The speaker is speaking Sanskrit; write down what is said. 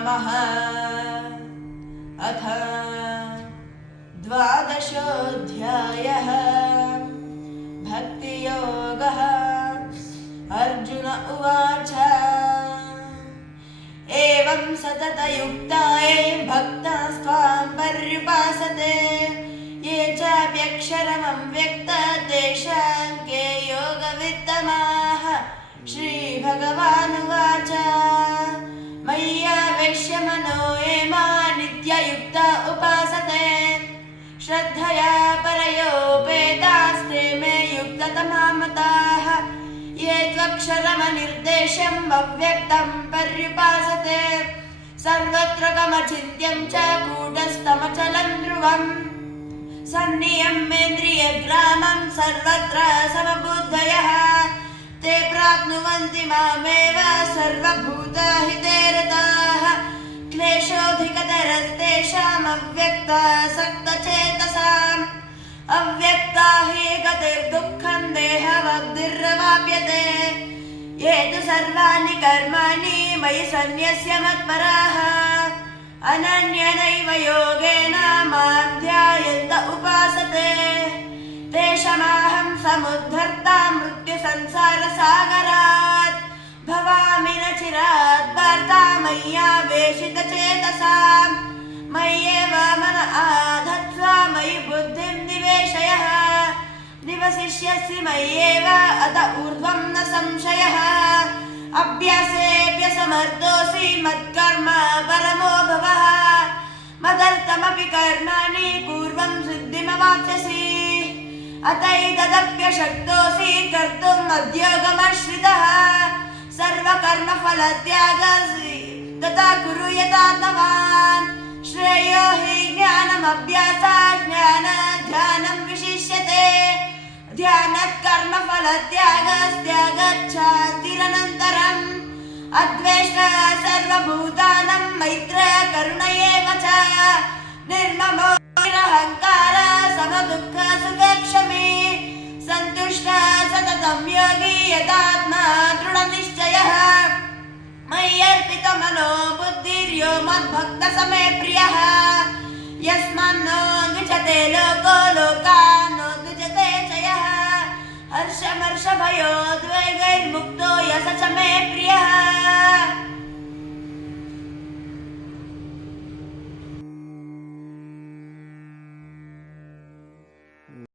नमः। अथ द्वादशोऽध्यायः। भक्तियोगः। अर्जुन उवाच एवं सततयुक्ता ये भक्तास्त्वां पर्युपासते ये चाप्यक्षरमव्यक्ता तेषां के योगवित्तमाः। श्रीभगवानुवाच मय्यावेश्य मनो ये मां नित्ययुक्ता उपासते श्रद्धया परयोपेतास्ते मे युक्ततमा मताः। ये त्वक्षरमनिर्देशम् अव्यक्तं पर्युपासते सर्वत्र गमचिन्त्यं च कूटस्थमचलं ध्रुवम् सन्नियम्येन्द्रियग्रामं सर्वत्र समबुद्धयः ते प्राप्नुवन्ति मामेव सर्वभूतहिते रताः। क्लेशोऽधिकतरस्तेषाम् अव्यक्तासक्तचेतसाम् अव्यक्ता हि गतिर्दुःखं देहवद्भिर्वाप्यते ये तु सर्वाणि कर्माणि मयि सन्न्यस्य मत्पराः अनन्यनैव योगेन मां ध्यायन्त उपासते तेषामहं समुद्धर्ता मृत्युसंसारसागरात् भवामि न चिरात् भर्ता मय्यावेशितचेतसाम् मय्येव मन आधत्स्व मयि बुद्धिं निवेशय निवसिष्यसि मय्येव अत ऊर्ध्वं न संशयः। अभ्यासेऽप्यसमर्थोऽसि मत्कर्म परमो भवः मदर्थमपि कर्माणि कुर्वन् सिद्धिमवाप्स्यसि अतैतदप्यशक्तोऽसि कर्तुम् मद्योगमाश्रितः सर्वकर्मफलत्यागसि तथा कुरु यथात्मवान्। श्रेयो हि ज्ञानमभ्यासात् ज्ञानाध्यानं विशिष्यते ध्यानात् कर्मफलत्यागस्त्यागच्छान्तिरनन्तरम् अद्वेष्टा सर्वभूतानां मैत्रः करुण एव च निर्ममो निरहङ्कारः समदुःखसुखक्षमी सन्तुष्टः सततं योगी यथात्मा दृढनिश्चयः मय्यर्पितमनो बुद्धिर्यो मद्भक्तः स मे प्रियः यस्मान्नो द्विजते लोको लोकान्नो द्विजते च यः हर्षमर्षभयोद्वेगैर्मुक्तो यः स च मे प्रियः